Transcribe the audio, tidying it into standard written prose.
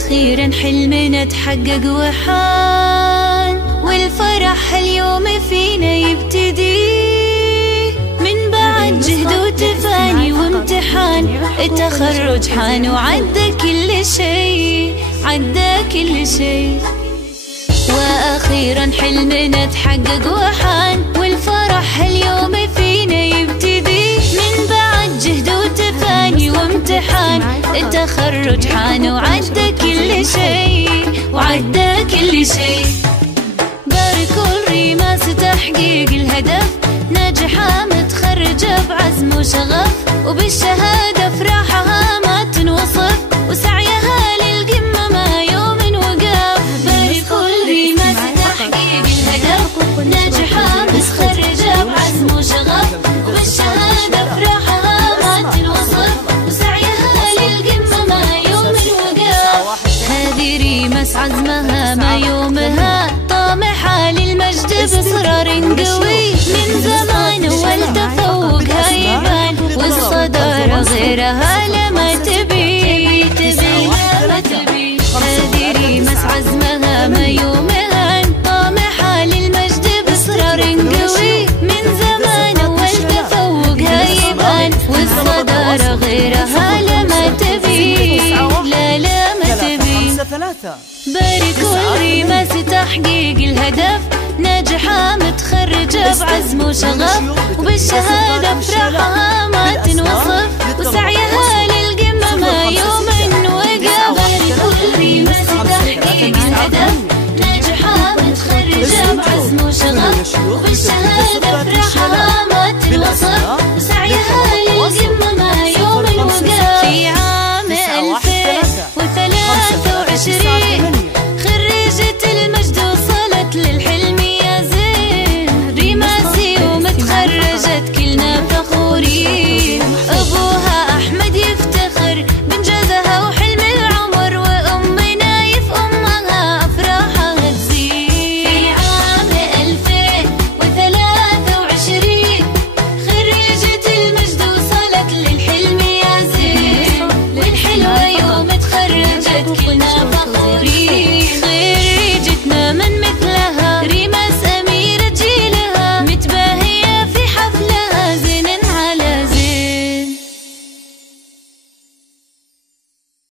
وأخيرا حلمنا تحقق وحان، والفرح اليوم فينا يبتدي من بعد جهد وتفاني وامتحان. التخرج حان وعدى كل شي، عدى كل شي. وأخيرا حلمنا تحقق وحان، والفرح اليوم فينا يبتدي من بعد جهد وتفاني وامتحان. التخرج حان وعدى كل شي، وعدى كل شي. باركوا الريماس تحقيق الهدف، ناجحة متخرجة بعزم وشغف، وبالشهادة فرحها ما تنوصف، وسعيها للقمة ما يوم وقف. باركوا الريماس تحقيق الهدف، ناجحة متخرجة بعزم وشغف، وبالشهادة فرحها ما تنوصف، وسعيها للقمة ما يوم وقف. هذه ريماس عزمها ما يومها، طامحة للمجد بإصرار قوي، من زمان والتفوقها يبان، والصدارة غيرها لما تبي لما تبي. هذه ريماس عزمها ما يومها، طامحة للمجد بإصرار قوي، من زمان والتفوقها يبان، والصدارة غيرها لما تبي لا ما تبي. باركوا الريماس تحقيق الهدف، ناجحة متخرجة بعزم وشغف، وبالشهادة فرحها ما تنوصف، وسعيها للقمة ما يوم وقف. باركوا الريماس تحقيق الهدف، ناجحة متخرجة بعزم وشغف، وبالشهادة فرحها ما تنوصف، وسعيها للقمة ما يوم وقف. في عام 2023 خريجة المجد وصلت للحلم يا زين، ريماسي ومتخرجت كلنا فخورين. أبوها أحمد يفتخر بإنجازها وحلم العمر، وأمنا يف أمها أفراحها تزين. في عام 2023 خريجة المجد وصلت للحلم يا زين، والحلوة يوم تخرجت كلنا